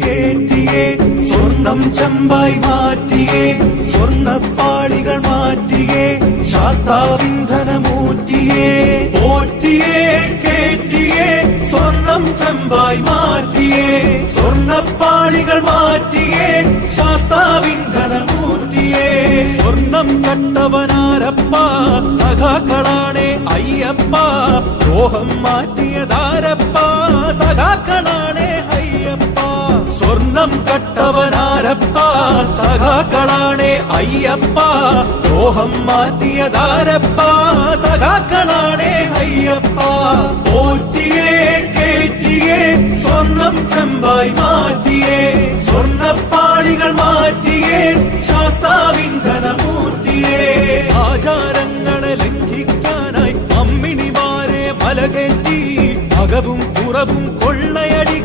കേറ്റിയേ സ്വർണം ചെമ്പായി മാറ്റിയേ സ്വർണ്ണപ്പാളികൾ മാറ്റിയേ ശാസ്താവിന്ധനമൂറ്റിയേ പോറ്റിയേ കേറ്റിയേ സ്വർണം ചെമ്പായി മാറ്റിയേ സ്വർണ്ണപ്പാളികൾ മാറ്റിയേ ശാസ്താവിന്ധനമൂറ്റിയേ സ്വർണം കട്ടവനാരപ്പ സഖാക്കളാണേ അയ്യപ്പ ദ്രോഹം മാറ്റിയതാരപ്പ സഖാക്കളാണേ അയ്യപ്പ സ്വർണം കട്ടവനാരപ്പ സഖാക്കളാണേ അയ്യപ്പ ദ്രോഹം മാറ്റിയതാരപ്പ സഖാക്കളാണേ അയ്യപ്പ പോറ്റിയേ കേറ്റിയേ സ്വർണം ചെമ്പായി മാറ്റിയേ സ്വർണ്ണപ്പാളികൾ മാറ്റിയേ ശാസ്താവിന്ധനമൂർത്തിയേ ആചാരങ്ങളെ ലംഘിക്കാനായി അമ്മിണിമാരെ മലകേറ്റി അകവും പുറവും കൊള്ളയടി